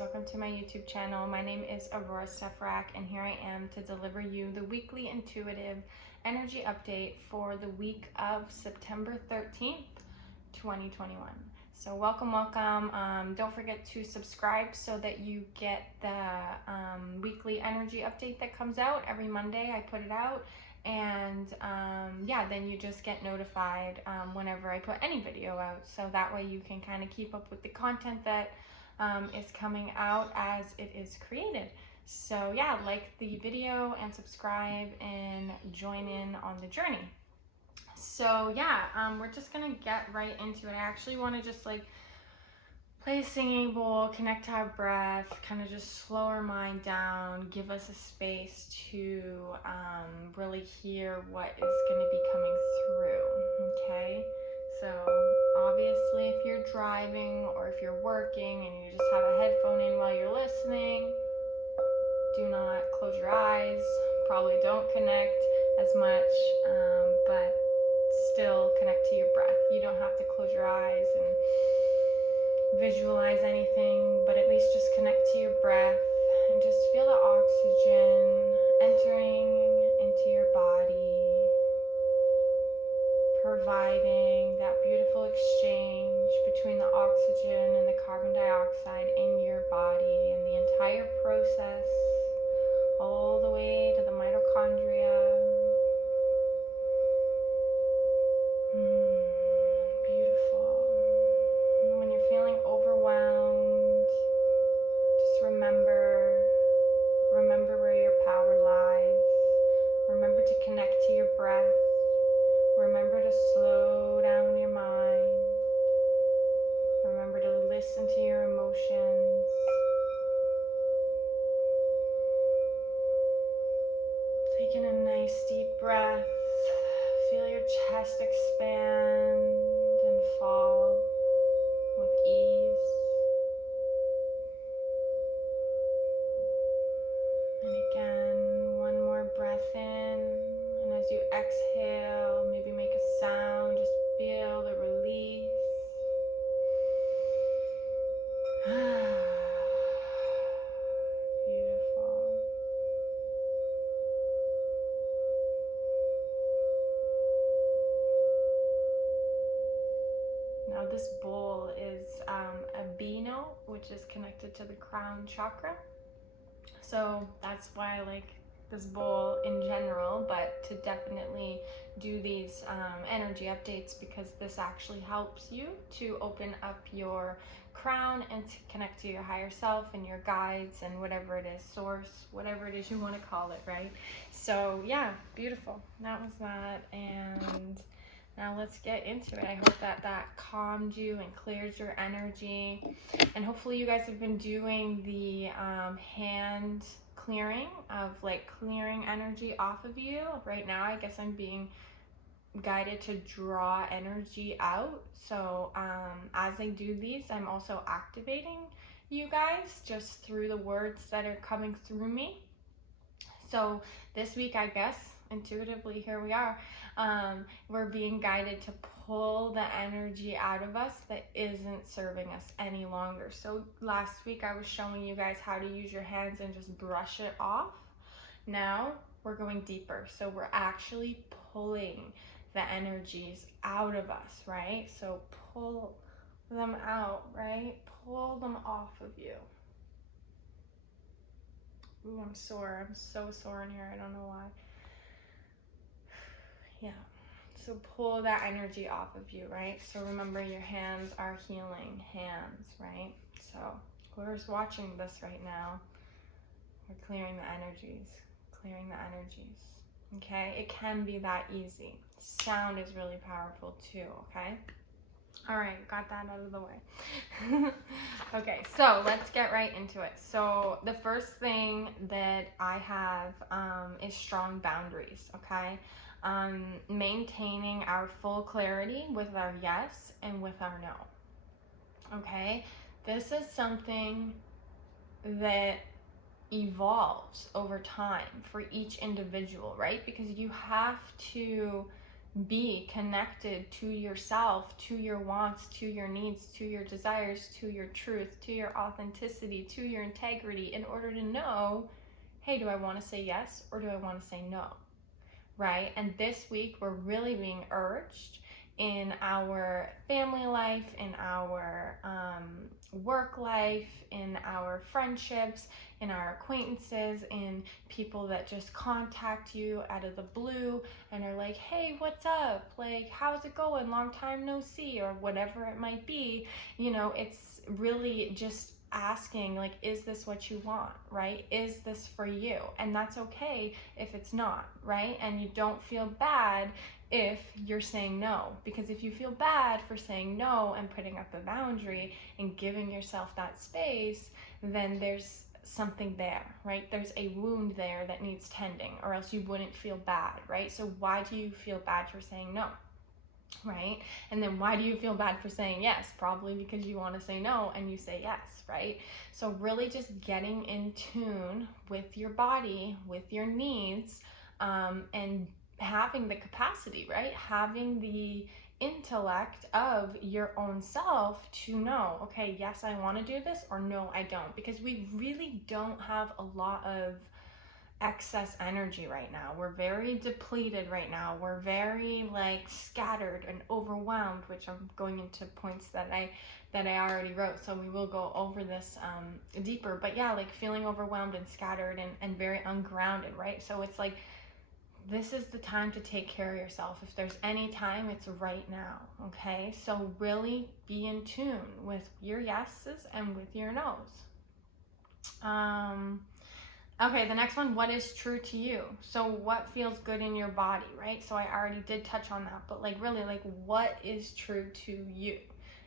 welcome to my YouTube channel. My name is Aurora Sefrak, and here I am to deliver you the weekly intuitive energy update for the week of September 13th, 2021. So welcome. Don't forget to subscribe so that you get the weekly energy update that comes out every Monday. I put it out, and then you just get notified whenever I put any video out, so that way you can kind of keep up with the content that is coming out as it is created. So yeah, like the video and subscribe and join in on the journey. So yeah, we're just gonna get right into it. I actually want to just like play a singing bowl, connect to our breath, kind of just slow our mind down, give us a space to really hear what is going to be coming through, okay? So obviously if you're driving or if you're working and you just have a headphone in while you're listening, do not close your eyes, probably don't connect as much, but still connect to your breath. You don't have to close your eyes and visualize anything, but at least just connect to your breath and just feel the oxygen entering into your body, providing that beautiful exchange between the oxygen and the carbon dioxide in your body, and the entire process all the way to the mitochondria. Beautiful. And when you're feeling overwhelmed, just remember where your power lies. Remember to connect to your breath. Remember to slow down your mind. Remember to listen to your emotions. Taking a nice deep breath. Feel your chest expand and fall with ease. And again, one more breath in. And as you exhale, maybe make a sound. Just feel the release. Beautiful. Now this bowl is a Beano, which is connected to the crown chakra. So that's why I like this bowl in general, but to definitely do these energy updates, because this actually helps you to open up your crown and to connect to your higher self and your guides and whatever it is, source, whatever it is you want to call it, right? So yeah, beautiful. That was that, and now let's get into it. I hope that calmed you and clears your energy, and hopefully you guys have been doing the hand clearing of like clearing energy off of you. Right now I guess I'm being guided to draw energy out, so as I do these, I'm also activating you guys just through the words that are coming through me. So this week, I guess intuitively, here we are, we're being guided to pull the energy out of us that isn't serving us any longer. So last week I was showing you guys how to use your hands and just brush it off. Now we're going deeper, so we're actually pulling the energies out of us, right? So pull them out, right? Pull them off of you. Ooh, I'm sore. I'm so sore in here. I don't know why. Yeah. So pull that energy off of you, right? So remember, your hands are healing hands, right? So whoever's watching this right now, we're clearing the energies, okay? It can be that easy. Sound is really powerful too, okay? All right, got that out of the way. Okay, so let's get right into it. So the first thing that I have is strong boundaries, okay? Maintaining our full clarity with our yes and with our no, okay? This is something that evolves over time for each individual, right? Because you have to be connected to yourself, to your wants, to your needs, to your desires, to your truth, to your authenticity, to your integrity, in order to know, hey, do I want to say yes or do I want to say no? Right? And this week we're really being urged in our family life, in our work life, in our friendships, in our acquaintances, in people that just contact you out of the blue and are like, hey, what's up? Like, how's it going? Long time no see, or whatever it might be. You know, it's really just asking, like, is this what you want, right? Is this for you? And that's okay if it's not, right? And you don't feel bad if you're saying no, because if you feel bad for saying no and putting up a boundary and giving yourself that space, then there's something there, right? There's a wound there that needs tending, or else you wouldn't feel bad, right? So why do you feel bad for saying no? Right? And then why do you feel bad for saying yes? Probably because you want to say no and you say yes, right? So really just getting in tune with your body, with your needs, and having the capacity, right? Having the intellect of your own self to know, okay, yes, I want to do this, or no, I don't. Because we really don't have a lot of excess energy right now. We're very depleted right now. We're very like scattered and overwhelmed, which I'm going into points that I already wrote, so we will go over this deeper. But yeah, like feeling overwhelmed and scattered and very ungrounded, right? So it's like, this is the time to take care of yourself. If there's any time, it's right now, okay? So really be in tune with your yeses and with your nos. Okay, the next one, what is true to you? So what feels good in your body, right? So I already did touch on that, but like really, like what is true to you?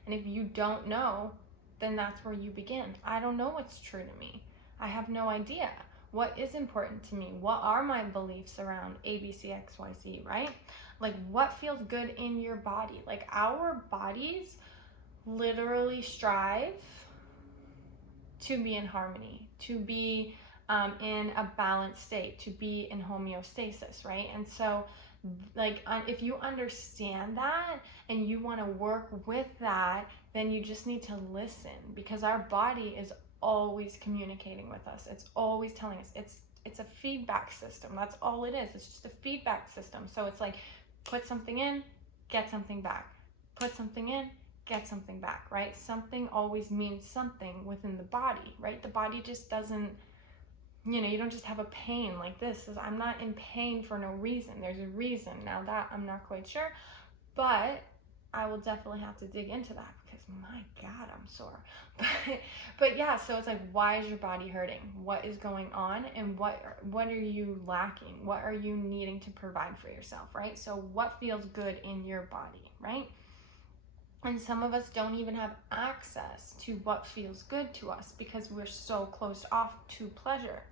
And if you don't know, then that's where you begin. I don't know what's true to me. I have no idea. What is important to me? What are my beliefs around A, B, C, X, Y, Z, right? Like what feels good in your body? Like our bodies literally strive to be in harmony, to be in a balanced state, to be in homeostasis, right? And so like if you understand that and you want to work with that, then you just need to listen, because our body is always communicating with us. It's always telling us. It's a feedback system. That's all it is. It's just a feedback system. So it's like, put something in, get something back. Put something in, get something back, right? Something always means something within the body, right? The body just doesn't, you know, you don't just have a pain like this. I'm not in pain for no reason. There's a reason. Now that I'm not quite sure, but I will definitely have to dig into that, because my God, I'm sore. But yeah, so it's like, why is your body hurting? What is going on? And what are you lacking? What are you needing to provide for yourself, right? So what feels good in your body, right? And some of us don't even have access to what feels good to us because we're so closed off to pleasure,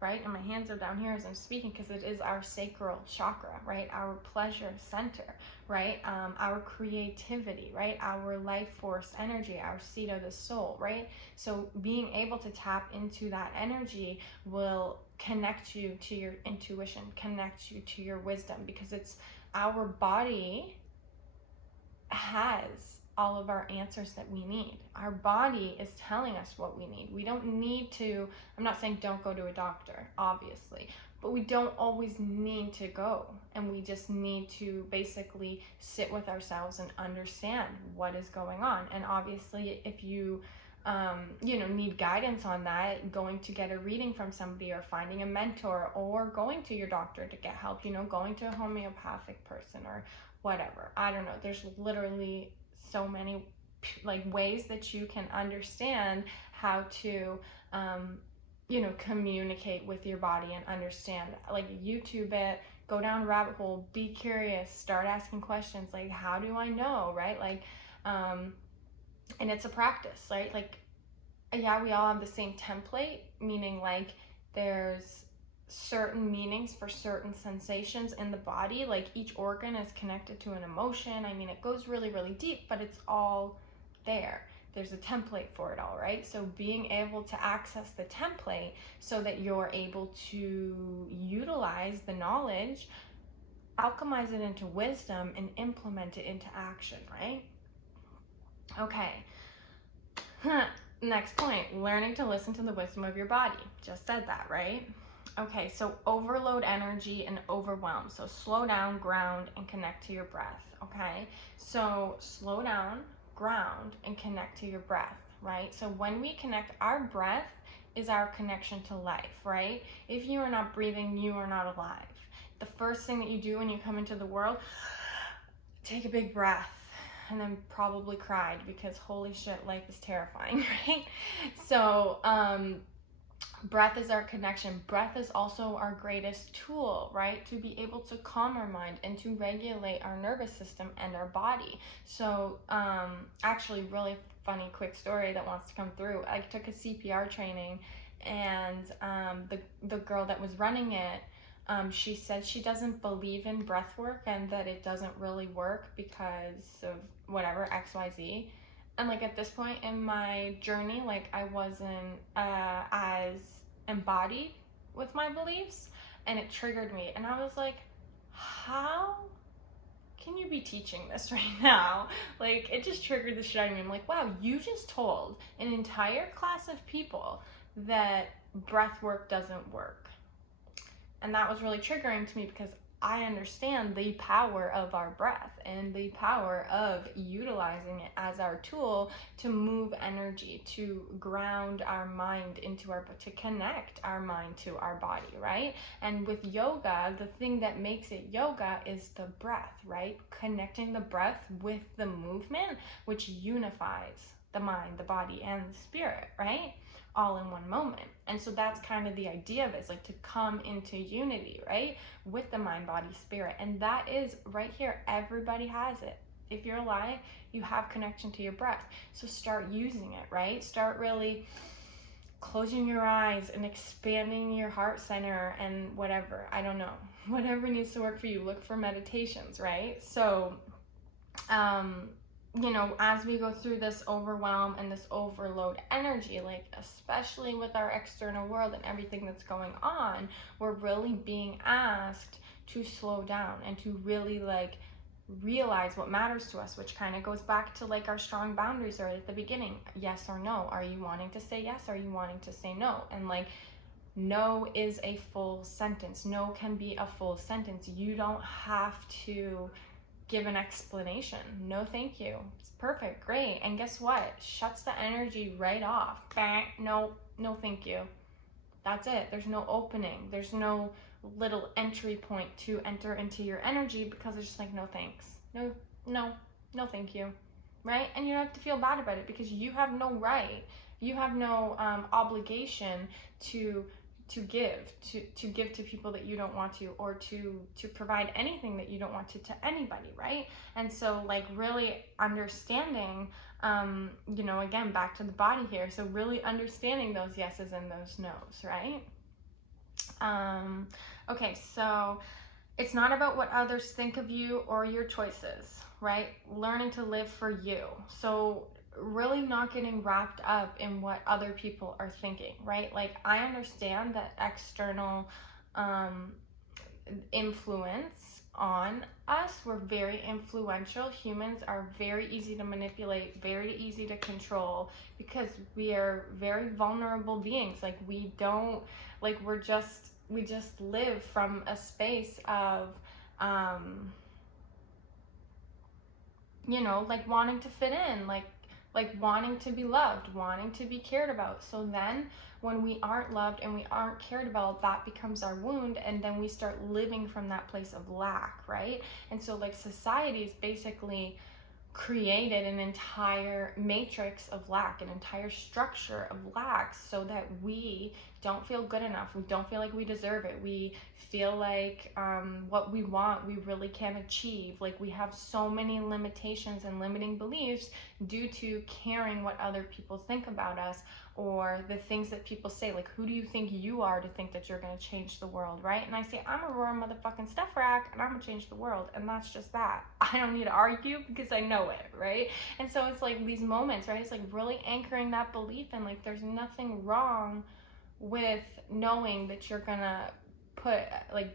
right? And my hands are down here as I'm speaking, because it is our sacral chakra, right? Our pleasure center, right? Our creativity, right? Our life force energy, our seat of the soul, right? So being able to tap into that energy will connect you to your intuition, connect you to your wisdom, because it's our body has all of our answers that we need. Our body is telling us what we need. We don't need to, I'm not saying don't go to a doctor, obviously, but we don't always need to go. And we just need to basically sit with ourselves and understand what is going on. And obviously, if you need guidance on that, going to get a reading from somebody, or finding a mentor, or going to your doctor to get help, going to a homeopathic person or whatever. I don't know. There's literally so many ways that you can understand how to communicate with your body and understand. YouTube it, go down a rabbit hole, be curious, start asking questions like, how do I know, right? And it's a practice, right? Yeah, we all have the same template, meaning there's certain meanings for certain sensations in the body. Each organ is connected to an emotion. I mean, it goes really, really deep, but it's all there. There's a template for it all, right? So being able to access the template so that you're able to utilize the knowledge alchemize it into wisdom and implement it into action, right? Okay. Next point, learning to listen to the wisdom of your body. Just said that, right? Okay, so overload energy and overwhelm. So slow down, ground, and connect to your breath, okay? So slow down, ground, and connect to your breath, right? So when we connect, our breath is our connection to life, right? If you are not breathing, you are not alive. The first thing that you do when you come into the world, take a big breath, and then probably cried because holy shit, life is terrifying, right? So breath is our connection. Breath is also our greatest tool, right? To be able to calm our mind and to regulate our nervous system and our body. So actually, really funny quick story that wants to come through. I took a CPR training, and the girl that was running it, she said she doesn't believe in breath work and that it doesn't really work because of whatever, XYZ. And like at this point in my journey, like I wasn't as embodied with my beliefs, and it triggered me. And I was like, how can you be teaching this right now? Like, it just triggered the shit out of me. I'm like, wow, you just told an entire class of people that breath work doesn't work. And that was really triggering to me because I understand the power of our breath and the power of utilizing it as our tool to move energy, to ground our mind to connect our mind to our body, right? And with yoga, the thing that makes it yoga is the breath, right? Connecting the breath with the movement, which unifies the mind, the body, and the spirit, right? All in one moment. And so that's kind of the idea of it, is like to come into unity, right? With the mind, body, spirit. And that is right here. Everybody has it. If you're alive, you have connection to your breath. So start using it, right? Start really closing your eyes and expanding your heart center and whatever. I don't know. Whatever needs to work for you. Look for meditations, right? So, you know, as we go through this overwhelm and this overload energy, like especially with our external world and everything that's going on, we're really being asked to slow down and to really like realize what matters to us, which kind of goes back to like our strong boundaries right at the beginning. Yes or no? Are you wanting to say yes? Are you wanting to say no? And like, no is a full sentence. No can be a full sentence. You don't have to give an explanation. No, thank you. It's perfect, great. And guess what? Shuts the energy right off. No, thank you. That's it. There's no opening. There's no little entry point to enter into your energy because it's just like, no thanks. No, thank you. Right? And you don't have to feel bad about it because you have no right. You have no obligation to give to people that you don't want to, or to provide anything that you don't want to anybody, right? And so like really understanding, you know, again, back to the body here, so really understanding those yeses and those nos, right? Okay, so it's not about what others think of you or your choices, right? Learning to live for you. So really not getting wrapped up in what other people are thinking, right? Like, I understand that external influence on us, we're very influential. Humans are very easy to manipulate, very easy to control, because we are very vulnerable beings. Like, we don't, like, we just live from a space of you know, like wanting to fit in, like wanting to be loved, wanting to be cared about. So then when we aren't loved and we aren't cared about, that becomes our wound, and then we start living from that place of lack, right? And so like society's basically created an entire matrix of lack, an entire structure of lack, so that we don't feel good enough, we don't feel like we deserve it, we feel like what we want we really can't achieve. Like, we have so many limitations and limiting beliefs due to caring what other people think about us, or the things that people say. Like, who do you think you are to think that you're going to change the world, right? And I say, I'm Aurora motherfucking Stefrak, and I'm going to change the world, and that's just that. I don't need to argue because I know it, right? And so it's like these moments, right? It's like really anchoring that belief in, like, there's nothing wrong with knowing that you're gonna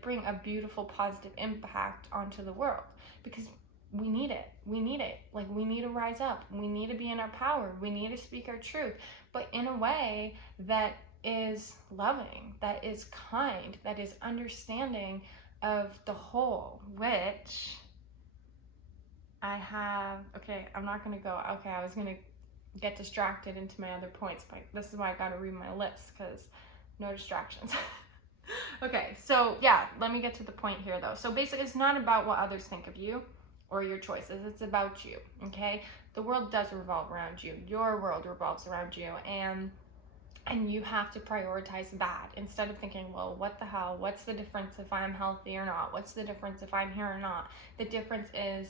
bring a beautiful, positive impact onto the world, because we need it. We need it. Like, we need to rise up. We need to be in our power. We need to speak our truth, but in a way that is loving, that is kind, that is understanding of the whole, which I have, okay, I'm not going to go, okay, I was going to get distracted into my other points, but this is why I got to read my list, because no distractions. Okay, so yeah, let me get to the point here though. So basically, it's not about what others think of you or your choices. It's about you, okay? The world does revolve around you. Your world revolves around you, and you have to prioritize that instead of thinking, well, what the hell? What's the difference if I'm healthy or not? What's the difference if I'm here or not? The difference is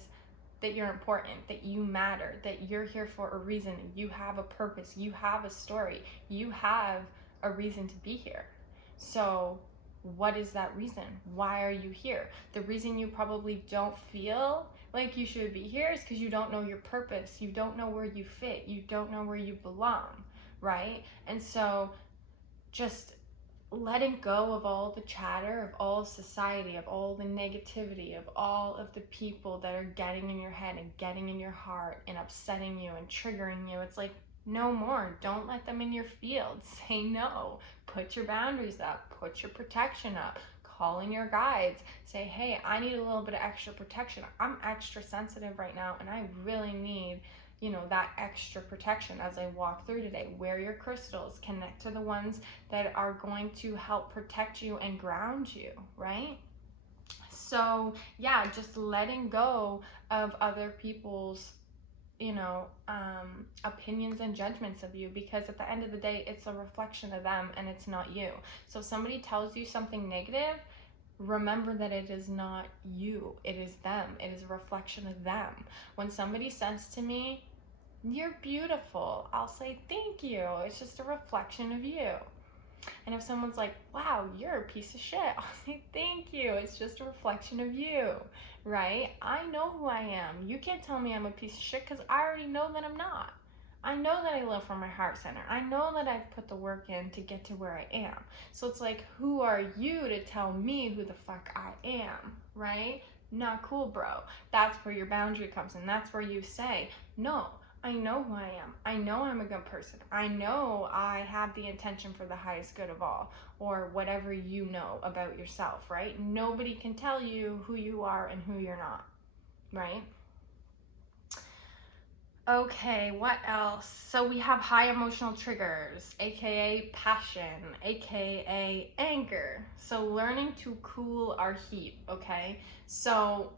that you're important, that you matter, that you're here for a reason. You have a purpose. You have a story. You have a reason to be here. So what is that reason? Why are you here? The reason you probably don't feel like you should be here is because you don't know your purpose. You don't know where you fit. You don't know where you belong, right? And so just letting go of all the chatter, of all society, of all the negativity, of all of the people that are getting in your head and getting in your heart and upsetting you and triggering you. It's like, no more. Don't let them in your field. Say no. Put your boundaries up. Put your protection up. Call in your guides. Say, hey, I need a little bit of extra protection. I'm extra sensitive right now, and I really need, that extra protection as I walk through today. Wear your crystals. Connect to the ones that are going to help protect you and ground you, right? So yeah, just letting go of other people's opinions and judgments of you, because at the end of the day, it's a reflection of them and it's not you. So if somebody tells you something negative, remember that it is not you, it is them. It is a reflection of them. When somebody says to me, you're beautiful, I'll say, thank you. It's just a reflection of you. And if someone's like, wow, you're a piece of shit, I'll say, thank you. It's just a reflection of you, right? I know who I am. You can't tell me I'm a piece of shit, because I already know that I'm not. I know that I live from my heart center. I know that I've put the work in to get to where I am. So it's like, who are you to tell me who the fuck I am, right? Not cool, bro. That's where your boundary comes in. That's where you say, no, I know who I am. I know I'm a good person. I know I have the intention for the highest good of all, or whatever you know about yourself, right? Nobody can tell you who you are and who you're not, right? Okay, what else? So we have high emotional triggers, aka passion, aka anger. So learning to cool our heat, okay? So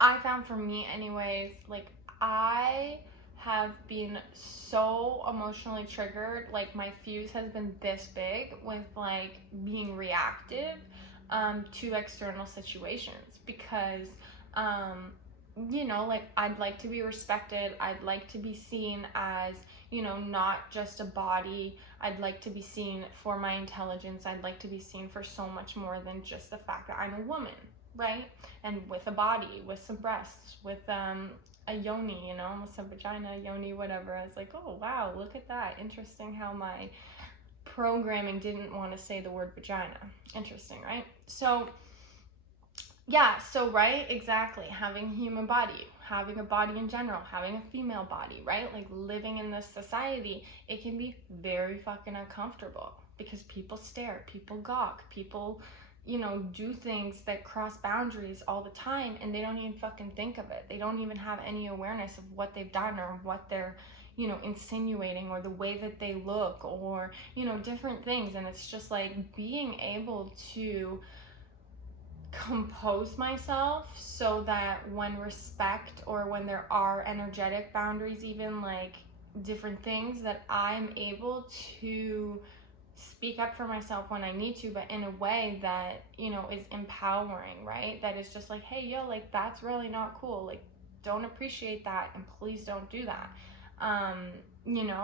I found, for me anyways, like, I have been so emotionally triggered, like my fuse has been this big with like being reactive to external situations, because like, I'd like to be respected. I'd like to be seen as, not just a body. I'd like to be seen for my intelligence. I'd like to be seen for so much more than just the fact that I'm a woman, right? And with a body, with some breasts, with a yoni, with some vagina, yoni, whatever. I was like, oh wow, look at that. Interesting how my programming didn't want to say the word vagina. Interesting, right? So yeah, so right, exactly, having a human body, having a body in general, having a female body, right? Like, living in this society, it can be very fucking uncomfortable, because people stare, people gawk, people do things that cross boundaries all the time, and they don't even fucking think of it. They don't even have any awareness of what they've done, or what they're, insinuating, or the way that they look, or, different things. And it's just like, being able to compose myself so that when respect, or when there are energetic boundaries, even like different things, that I'm able to speak up for myself when I need to, but in a way that, is empowering, right? That is just like, hey, yo, like, that's really not cool. Like, don't appreciate that, and please don't do that.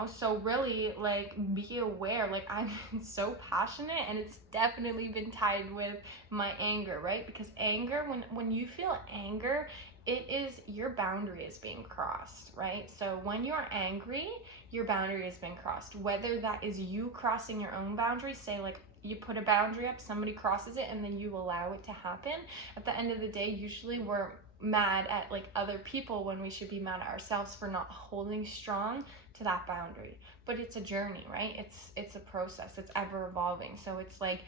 So really, like, be aware. Like, I've been so passionate, and it's definitely been tied with my anger, right? Because anger, when you feel anger, it is, your boundary is being crossed, right? So when you're angry, your boundary has been crossed. Whether that is you crossing your own boundaries, say like, you put a boundary up, somebody crosses it, and then you allow it to happen. At the end of the day, usually we're mad at like other people when we should be mad at ourselves for not holding strong to that boundary. But it's a journey, right? It's a process. It's ever evolving. So it's like,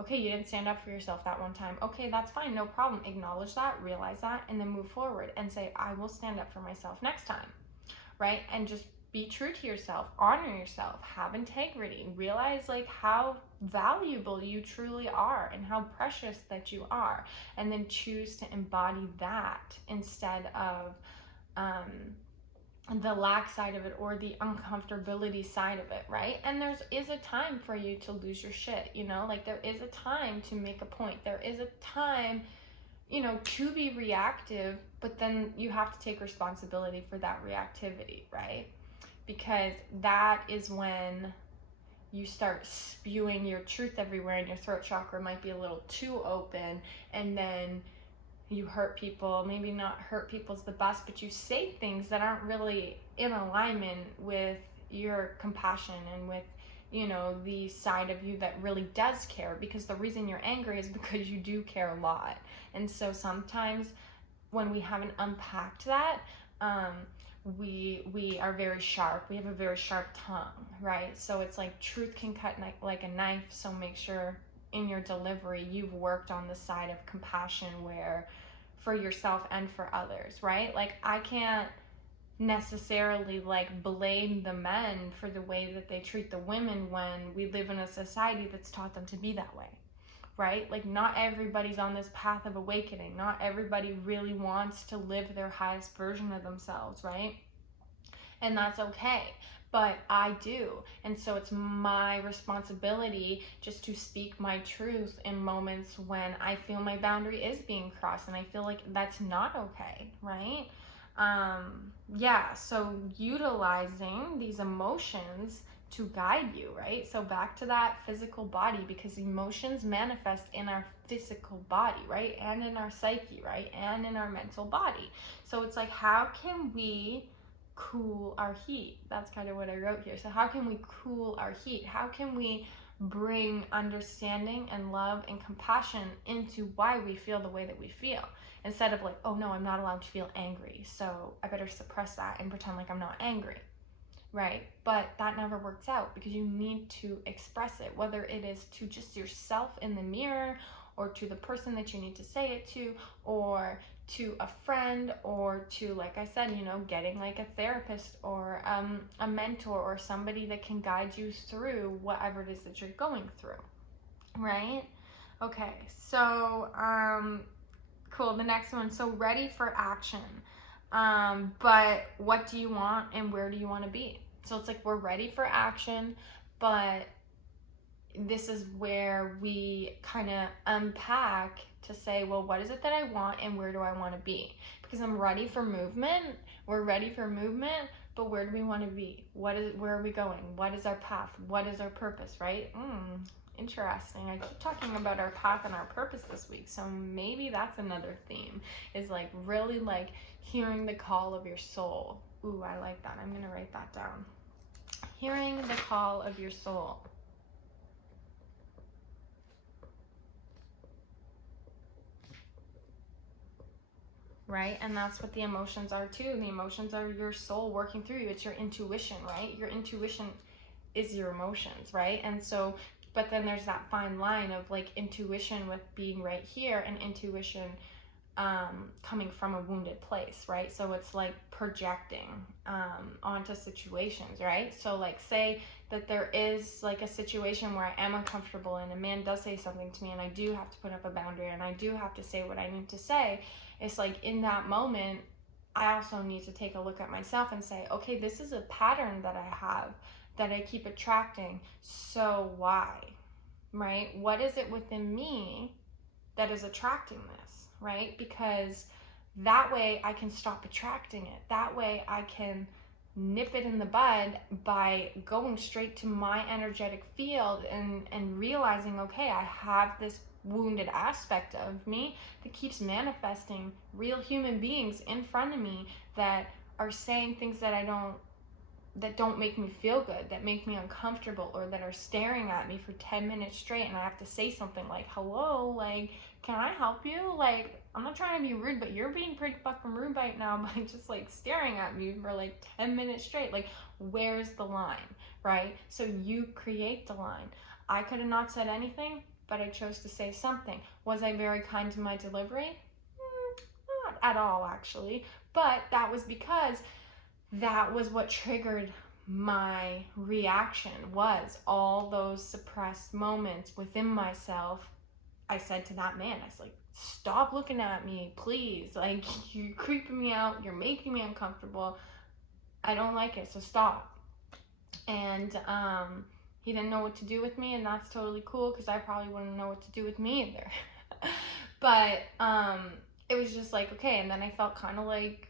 okay, you didn't stand up for yourself that one time. Okay, that's fine, no problem. Acknowledge that, realize that, and then move forward and say, I will stand up for myself next time, right? And just be true to yourself, honor yourself, have integrity, realize like how valuable you truly are and how precious that you are, and then choose to embody that instead of the lack side of it or the uncomfortability side of it, right? And there is a time for you to lose your shit, you know, like there is a time to make a point, there is a time, you know, to be reactive, but then you have to take responsibility for that reactivity, right? Because that is when you start spewing your truth everywhere, and your throat chakra might be a little too open, and then you hurt people. Maybe not hurt people's the best, but you say things that aren't really in alignment with your compassion and with, you know, the side of you that really does care, because the reason you're angry is because you do care a lot. And so sometimes when we haven't unpacked that, we are very sharp. We have a very sharp tongue, right? So it's like truth can cut like a knife. So make sure in your delivery you've worked on the side of compassion, where for yourself and for others, right? Like I can't necessarily like blame the men for the way that they treat the women when we live in a society that's taught them to be that way, right? Like not everybody's on this path of awakening. Not everybody really wants to live their highest version of themselves, right? And that's okay, but I do. And so it's my responsibility just to speak my truth in moments when I feel my boundary is being crossed and I feel like that's not okay, right? Yeah, so utilizing these emotions to guide you, right? So back to that physical body, because emotions manifest in our physical body, right? And in our psyche, right? And in our mental body. So it's like, how can we cool our heat? That's kind of what I wrote here. So how can we cool our heat? How can we bring understanding and love and compassion into why we feel the way that we feel, instead of like, oh no, I'm not allowed to feel angry, so I better suppress that and pretend like I'm not angry, right? But that never works out, because you need to express it, whether it is to just yourself in the mirror, or to the person that you need to say it to, or to a friend, or to, like I said, you know, getting like a therapist or a mentor or somebody that can guide you through whatever it is that you're going through, right? Okay, so cool. The next one, so ready for action, but what do you want and where do you want to be? So it's like we're ready for action, but this is where we kind of unpack to say, well, what is it that I want and where do I want to be? Because I'm ready for movement, we're ready for movement, but where do we want to be? Where are we going? What is our path? What is our purpose, right? Interesting. I keep talking about our path and our purpose this week, so maybe that's another theme, is like really like hearing the call of your soul. Ooh, I like that. I'm gonna write that down. Hearing the call of your soul. Right? And that's what the emotions are too. The emotions are your soul working through you. It's your intuition, right? Your intuition is your emotions, right? And so, but then there's that fine line of like intuition with being right here, and intuition coming from a wounded place, right? So it's like projecting onto situations, right? So like say that there is like a situation where I am uncomfortable and a man does say something to me and I do have to put up a boundary and I do have to say what I need to say. It's like in that moment, I also need to take a look at myself and say, okay, this is a pattern that I have that I keep attracting. So why, right? What is it within me that is attracting this, right? Because that way I can stop attracting it. That way I can nip it in the bud by going straight to my energetic field and realizing, okay, I have this wounded aspect of me that keeps manifesting real human beings in front of me that are saying things that I don't that don't make me feel good, that make me uncomfortable, or that are staring at me for 10 minutes straight, and I have to say something like, hello, like, can I help you? Like, I'm not trying to be rude, but you're being pretty fucking rude right now by just like staring at me for like 10 minutes straight. Like, where's the line, right? So you create the line. I could have not said anything, but I chose to say something. Was I very kind to my delivery? Not at all, actually. But that was because that was what triggered my reaction, was all those suppressed moments within myself. I said to that man, I was like, stop looking at me, please. Like, you're creeping me out. You're making me uncomfortable. I don't like it, so stop. And he didn't know what to do with me, and that's totally cool, because I probably wouldn't know what to do with me either. But it was just like, okay. And then I felt kind of like,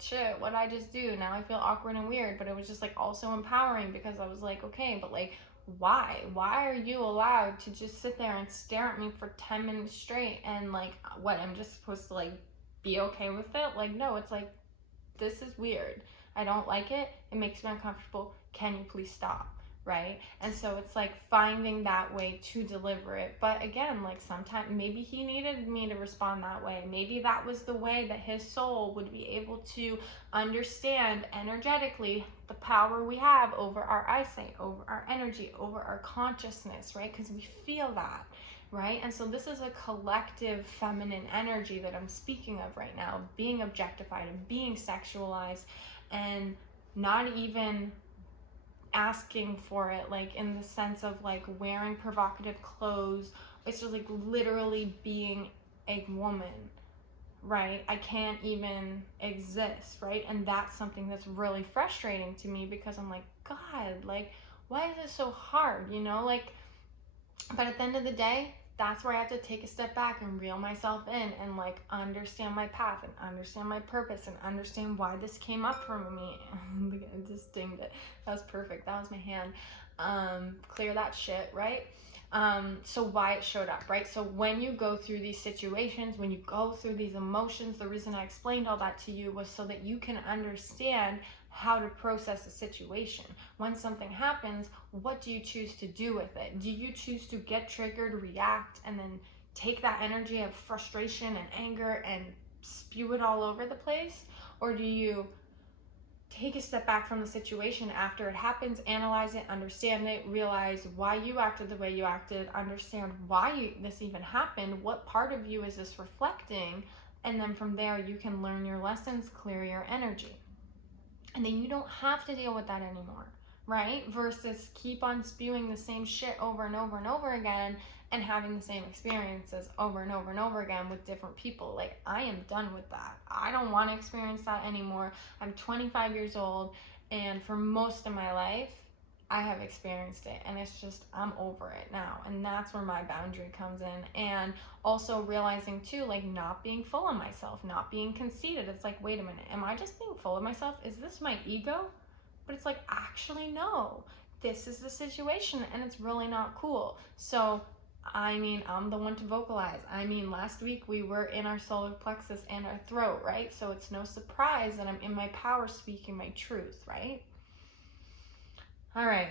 shit, what'd I just do? Now I feel awkward and weird. But it was just like also empowering, because I was like, okay, but like, why are you allowed to just sit there and stare at me for 10 minutes straight? And like, what, I'm just supposed to like be okay with it? Like, no, it's like, this is weird. I don't like it. It makes me uncomfortable. Can you please stop? Right? And so it's like finding that way to deliver it. But again, like, sometimes maybe he needed me to respond that way. Maybe that was the way that his soul would be able to understand energetically the power we have over our eyesight, over our energy, over our consciousness, right? Because we feel that, right? And so this is a collective feminine energy that I'm speaking of right now, being objectified and being sexualized, and not even asking for it, like in the sense of like wearing provocative clothes. It's just like literally being a woman, right? I can't even exist, right? And that's something that's really frustrating to me, because I'm like, God, like, why is it so hard, you know? Like, but at the end of the day, that's where I have to take a step back and reel myself in, and like understand my path and understand my purpose and understand why this came up for me. I just dinged it. That was perfect. That was my hand. Clear that shit, right? So why it showed up, right? So when you go through these situations, when you go through these emotions, the reason I explained all that to you was so that you can understand how to process a situation. When something happens, what do you choose to do with it? Do you choose to get triggered, react, and then take that energy of frustration and anger and spew it all over the place? Or do you take a step back from the situation after it happens, analyze it, understand it, realize why you acted the way you acted, understand why this even happened, what part of you is this reflecting, and then from there you can learn your lessons, clear your energy. And then you don't have to deal with that anymore, right? Versus keep on spewing the same shit over and over and over again and having the same experiences over and over and over again with different people. Like, I am done with that. I don't want to experience that anymore. I'm 25 years old, and for most of my life, I have experienced it, and it's just, I'm over it now. And that's where my boundary comes in. And also realizing too, like, not being full of myself, not being conceited. It's like, wait a minute, am I just being full of myself? Is this my ego? But it's like, actually, no, this is the situation, and it's really not cool. So, I mean, I'm the one to vocalize. I mean, last week we were in our solar plexus and our throat, right? So it's no surprise that I'm in my power speaking my truth, right? All right,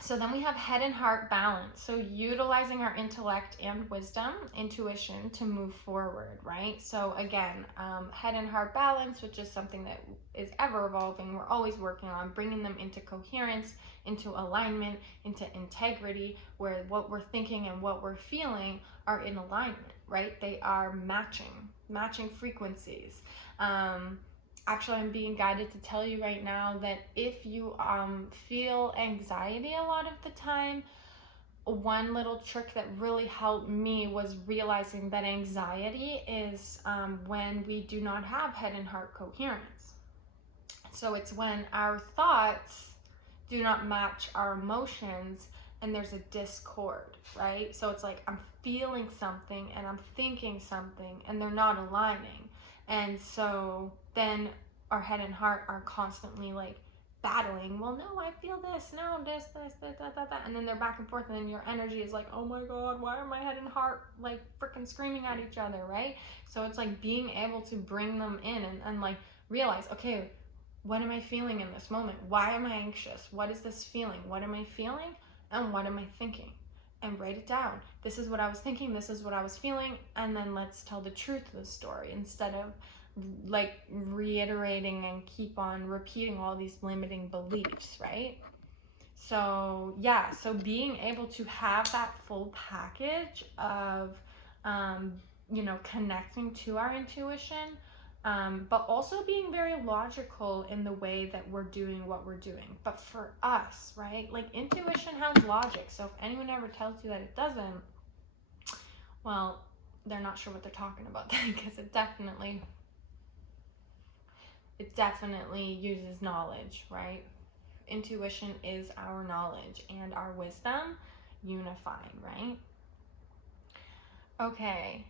so then we have head and heart balance. So utilizing our intellect and wisdom, intuition to move forward, right? So again, head and heart balance, which is something that is ever evolving. We're always working on bringing them into coherence, into alignment, into integrity, where what we're thinking and what we're feeling are in alignment, right? They are matching frequencies. Actually, I'm being guided to tell you right now that if you feel anxiety a lot of the time, one little trick that really helped me was realizing that anxiety is when we do not have head and heart coherence. So it's when our thoughts do not match our emotions and there's a discord, right? So it's like I'm feeling something and I'm thinking something and they're not aligning. And so then our head and heart are constantly like battling. Well, no, I feel this, no, this, that. And then they're back and forth, and then your energy is like, oh my God, why are my head and heart like freaking screaming at each other, right? So it's like being able to bring them in and like realize, okay, What am I feeling in this moment? Why am I anxious? What is this feeling? What am I feeling? And what am I thinking? And write it down. This is what I was thinking. This is what I was feeling. And then let's tell the truth of the story instead of like reiterating and keep on repeating all these limiting beliefs, right? So yeah, so being able to have that full package of, connecting to our intuition, but also being very logical in the way that we're doing what we're doing. But for us, right, like intuition has logic. So if anyone ever tells you that it doesn't, well, they're not sure what they're talking about then, because it definitely uses knowledge, right? Intuition is our knowledge and our wisdom unifying, right? Okay.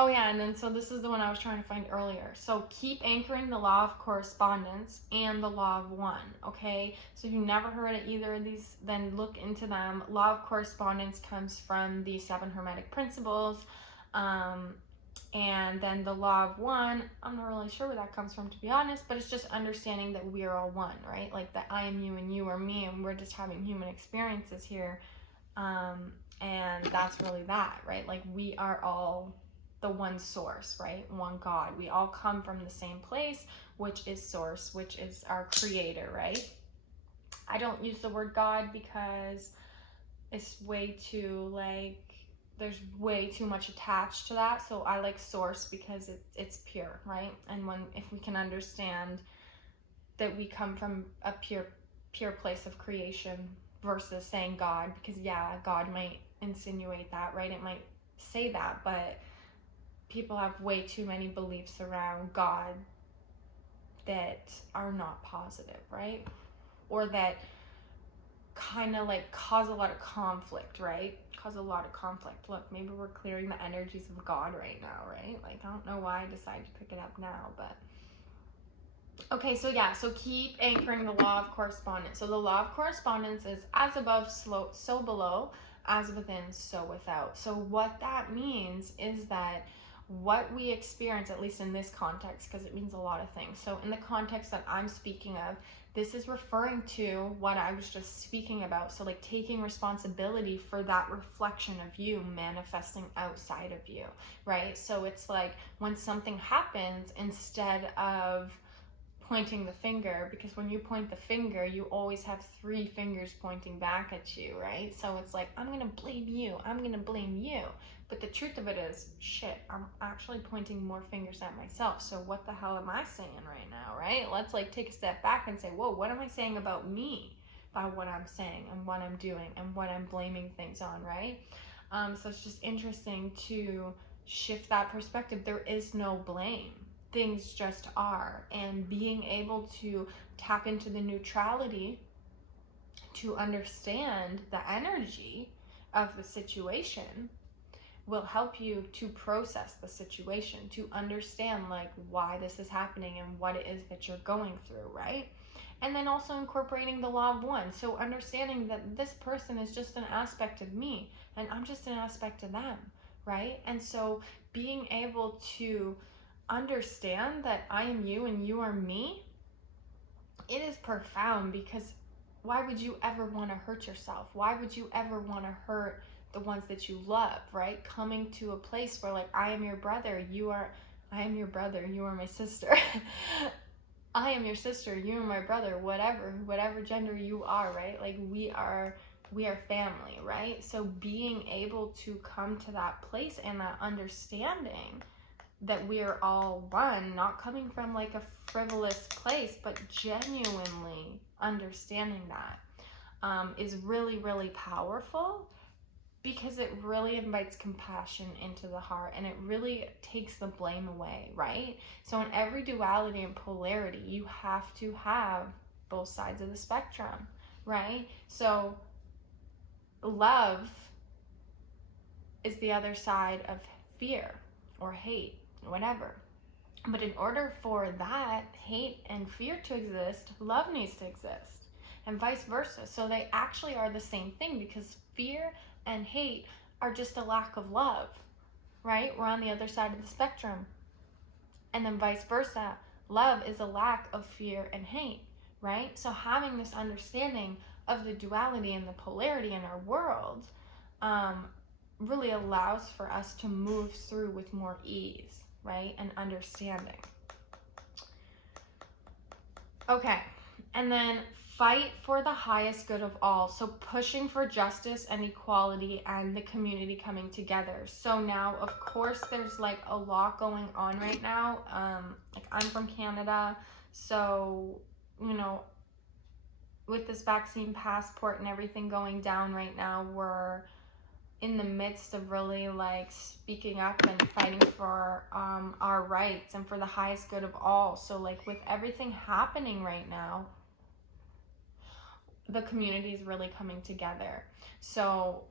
Oh yeah, and then so this is the one I was trying to find earlier. So keep anchoring the law of correspondence and the law of one, okay? So if you've never heard of either of these, then look into them. Law of correspondence comes from the 7 Hermetic principles. And then the law of one, I'm not really sure where that comes from, to be honest, but it's just understanding that we are all one, right? Like that I am you and you are me, and we're just having human experiences here. And that's really that, right? Like we are all the one source, right? One God. We all come from the same place, which is source, which is our creator, right? I don't use the word God because it's way too there's way too much attached to that. So I like source because it's pure, right? And if we can understand that we come from a pure place of creation versus saying God, because yeah, God might insinuate that, right? It might say that, but people have way too many beliefs around God that are not positive, right? Or that kind of like cause a lot of conflict, right? Look, maybe we're clearing the energies of God right now, right? Like, I don't know why I decided to pick it up now, but okay, so yeah, so keep anchoring the law of correspondence. So the law of correspondence is as above, so below, as within, so without. So what that means is that what we experience, at least in this context, because it means a lot of things. So in the context that I'm speaking of, this is referring to what I was just speaking about. So like taking responsibility for that reflection of you manifesting outside of you, right? So it's like when something happens, instead of pointing the finger, because when you point the finger, you always have 3 fingers pointing back at you, right? So it's like, I'm gonna blame you. But the truth of it is, shit, I'm actually pointing more fingers at myself. So what the hell am I saying right now, right? Let's like take a step back and say, whoa, what am I saying about me by what I'm saying and what I'm doing and what I'm blaming things on, right? So it's just interesting to shift that perspective. There is no blame. Things just are. And being able to tap into the neutrality to understand the energy of the situation will help you to process the situation, to understand like why this is happening and what it is that you're going through, right? And then also incorporating the law of one. So understanding that this person is just an aspect of me and I'm just an aspect of them, right? And so being able to understand that I am you and you are me, it is profound, because why would you ever want to hurt yourself? Why would you ever want to hurt the ones that you love, right? Coming to a place where like, I am your brother, you are my sister. I am your sister, you are my brother, whatever gender you are, right? Like we are family, right? So being able to come to that place and that understanding that we are all one, not coming from like a frivolous place, but genuinely understanding that is really, really powerful, because it really invites compassion into the heart and it really takes the blame away, right? So in every duality and polarity, you have to have both sides of the spectrum, right? So love is the other side of fear or hate, whatever. But in order for that hate and fear to exist, love needs to exist, and vice versa. So they actually are the same thing, because fear and hate are just a lack of love, right? We're on the other side of the spectrum. And then vice versa, love is a lack of fear and hate, right? So having this understanding of the duality and the polarity in our world really allows for us to move through with more ease, right? And understanding. Okay, and then fight for the highest good of all. So pushing for justice and equality and the community coming together. So now, of course, there's like a lot going on right now. Like I'm from Canada, so, you know, with this vaccine passport and everything going down right now, we're in the midst of really like speaking up and fighting for our rights and for the highest good of all. So like with everything happening right now, the community is really coming together. So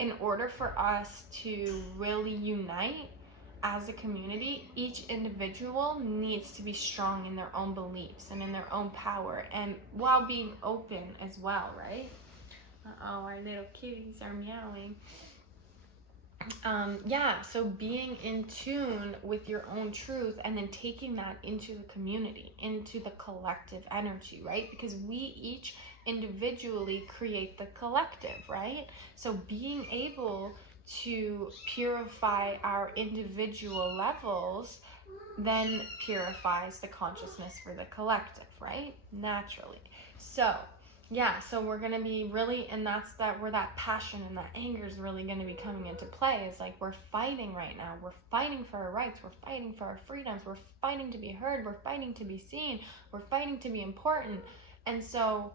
in order for us to really unite as a community, each individual needs to be strong in their own beliefs and in their own power, and while being open as well, right? Uh-oh, our little kitties are meowing. So being in tune with your own truth and then taking that into the community, into the collective energy, right? Because we each individually create the collective, right? So being able to purify our individual levels then purifies the consciousness for the collective, right? Naturally. So so we're going to be really, and that's where that passion and that anger is really going to be coming into play. It's like we're fighting right now. We're fighting for our rights. We're fighting for our freedoms. We're fighting to be heard. We're fighting to be seen. We're fighting to be important. And so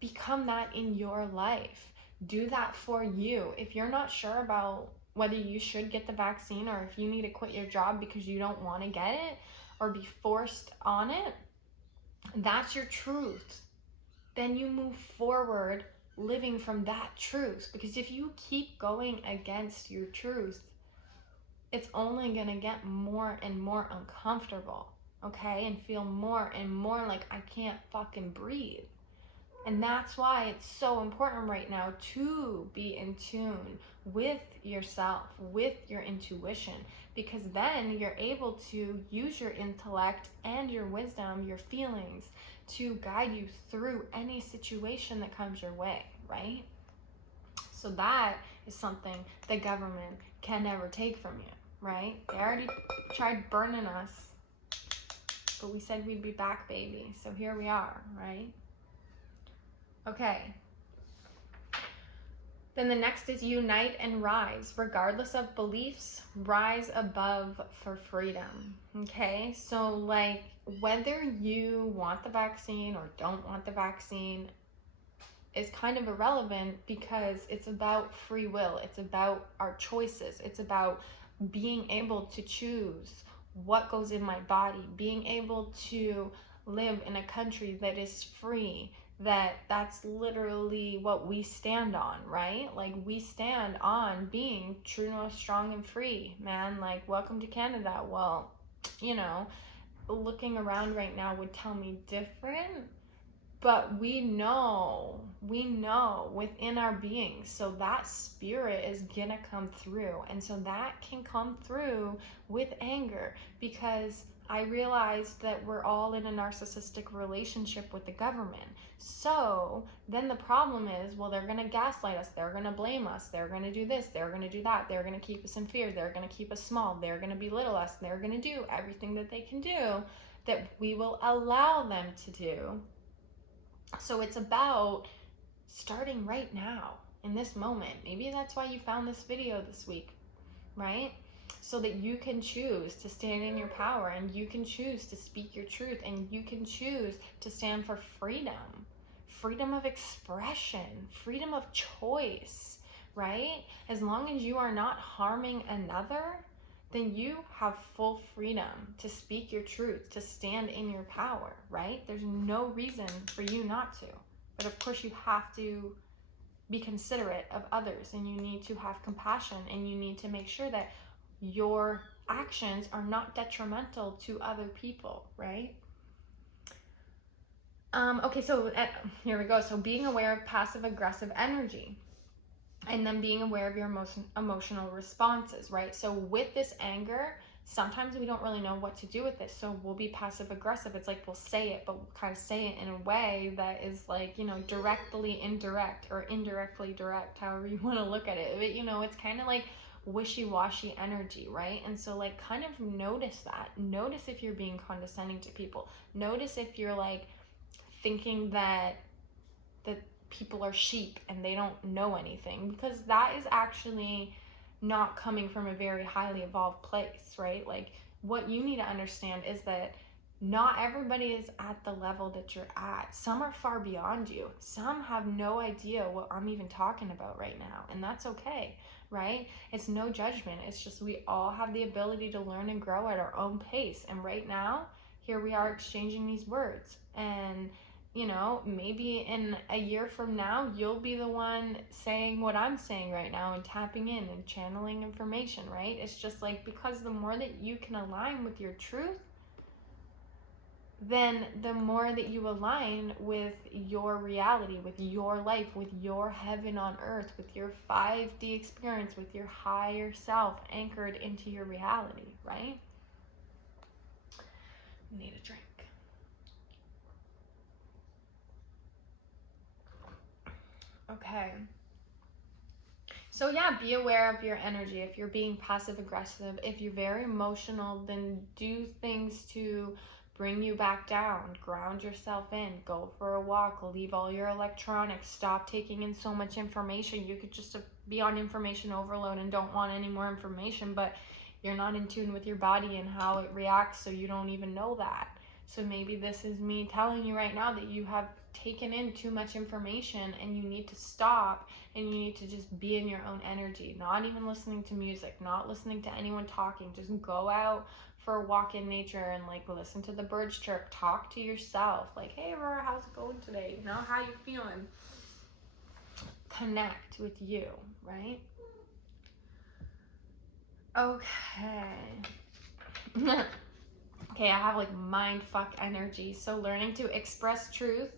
become that in your life. Do that for you. If you're not sure about whether you should get the vaccine or if you need to quit your job because you don't want to get it or be forced on it, that's your truth. Then you move forward living from that truth. Because if you keep going against your truth, it's only going to get more and more uncomfortable, okay? And feel more and more like I can't fucking breathe. And that's why it's so important right now to be in tune with yourself, with your intuition, because then you're able to use your intellect and your wisdom, your feelings, to guide you through any situation that comes your way, right? So that is something the government can never take from you, right? They already tried burning us, but we said we'd be back, baby. So here we are, right? Okay. Then the next is unite and rise. Regardless of beliefs, rise above for freedom. Okay? So like whether you want the vaccine or don't want the vaccine is kind of irrelevant, because it's about free will. It's about our choices. It's about being able to choose what goes in my body, being able to live in a country that is free, that's literally what we stand on, right? Like we stand on being true, strong, and free, man. Like welcome to Canada. Well, you know, looking around right now would tell me different, but we know within our beings. So that spirit is gonna come through, and so that can come through with anger, because I realized that we're all in a narcissistic relationship with the government. So then the problem is, well, they're going to gaslight us. They're going to blame us. They're going to do this. They're going to do that. They're going to keep us in fear. They're going to keep us small. They're going to belittle us. They're going to do everything that they can do that we will allow them to do. So it's about starting right now in this moment. Maybe that's why you found this video this week, right? So that you can choose to stand in your power, and you can choose to speak your truth, and you can choose to stand for freedom of expression, freedom of choice, right? As long as you are not harming another, then you have full freedom to speak your truth, to stand in your power, right? There's no reason for you not to. But of course you have to be considerate of others, and you need to have compassion, and you need to make sure that your actions are not detrimental to other people, right? Okay, so here we go. So being aware of passive aggressive energy, and then being aware of your emotional responses, right? So with this anger, sometimes we don't really know what to do with this, so we'll be passive aggressive. It's like we'll say it, but we'll kind of say it in a way that is like, you know, directly indirect or indirectly direct, however you want to look at it. But, you know, it's kind of like wishy-washy energy, right? And so like kind of notice that. Notice if you're being condescending to people. Notice if you're like thinking that people are sheep and they don't know anything, because that is actually not coming from a very highly evolved place, right? Like what you need to understand is that not everybody is at the level that you're at. Some are far beyond you. Some have no idea what I'm even talking about right now, and that's okay, right? It's no judgment. It's just we all have the ability to learn and grow at our own pace. And right now, here we are exchanging these words. And you know, maybe in a year from now, you'll be the one saying what I'm saying right now and tapping in and channeling information, right? It's just like, because the more that you can align with your truth, then the more that you align with your reality, with your life, with your heaven on earth, with your 5D experience, with your higher self anchored into your reality, right? Need a drink. Okay. So yeah, be aware of your energy. If you're being passive aggressive, if you're very emotional, then do things to bring you back down. Ground yourself in. Go for a walk. Leave all your electronics. Stop taking in so much information. You could just be on information overload and don't want any more information, but you're not in tune with your body and how it reacts, so you don't even know that. So maybe this is me telling you right now that you have taken in too much information and you need to stop and you need to just be in your own energy, not even listening to music, not listening to anyone talking. Just go out for a walk in nature and like listen to the birds chirp. Talk to yourself like, hey Aurora, how's it going today? You know, how you feeling? Connect with you, right? Okay. Okay, I have like mind fuck energy. So learning to express truth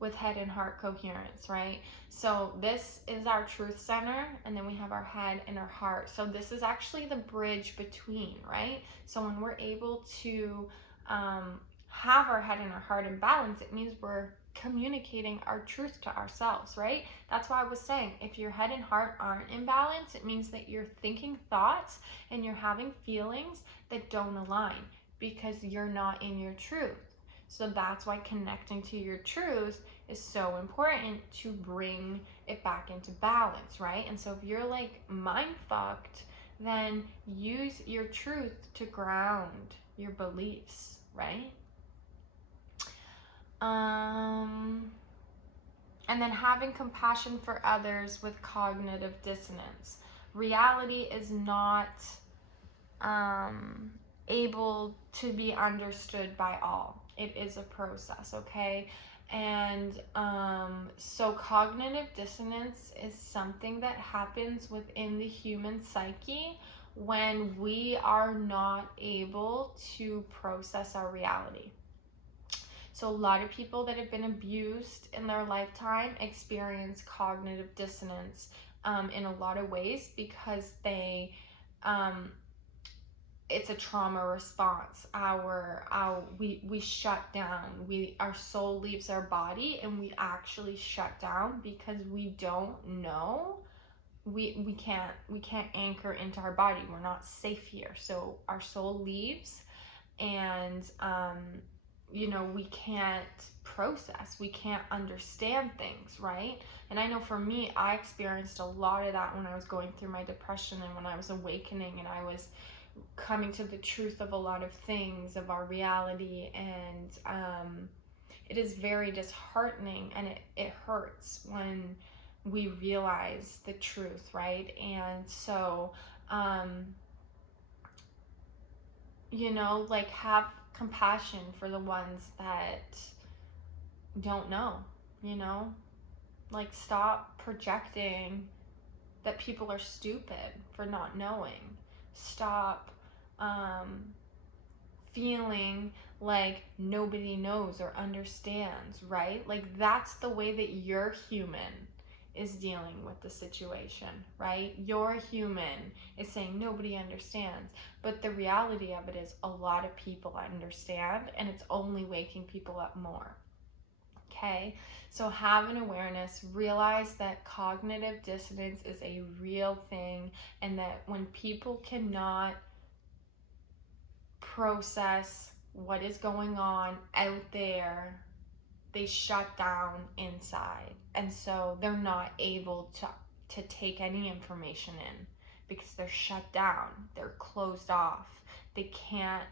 with head and heart coherence, right? So this is our truth center, and then we have our head and our heart. So this is actually the bridge between, right? So when we're able to have our head and our heart in balance, it means we're communicating our truth to ourselves, right? That's why I was saying, if your head and heart aren't in balance, it means that you're thinking thoughts and you're having feelings that don't align, because you're not in your truth. So that's why connecting to your truth is so important, to bring it back into balance, right? And so if you're like mind fucked, then use your truth to ground your beliefs, right? And then having compassion for others with cognitive dissonance. Reality is not able to be understood by all. It is a process, okay? And so cognitive dissonance is something that happens within the human psyche when we are not able to process our reality. So a lot of people that have been abused in their lifetime experience cognitive dissonance in a lot of ways, because they it's a trauma response. We shut down. Our soul leaves our body and we actually shut down because we don't know. We can't anchor into our body. We're not safe here. So our soul leaves, and you know, we can't process, we can't understand things, right? And I know for me, I experienced a lot of that when I was going through my depression and when I was awakening and I was coming to the truth of a lot of things, of our reality. And it is very disheartening, and it hurts when we realize the truth, right? And so you know, like, have compassion for the ones that don't know, you know? Like, stop projecting that people are stupid for not knowing. Stop feeling like nobody knows or understands, right? Like, that's the way that you're human. is dealing with the situation, right? You're human is saying nobody understands, but the reality of it is a lot of people understand, and it's only waking people up more. Okay, so have an awareness, realize that cognitive dissonance is a real thing, and that when people cannot process what is going on out there, they shut down inside, and so they're not able to take any information in because they're shut down, they're closed off, they can't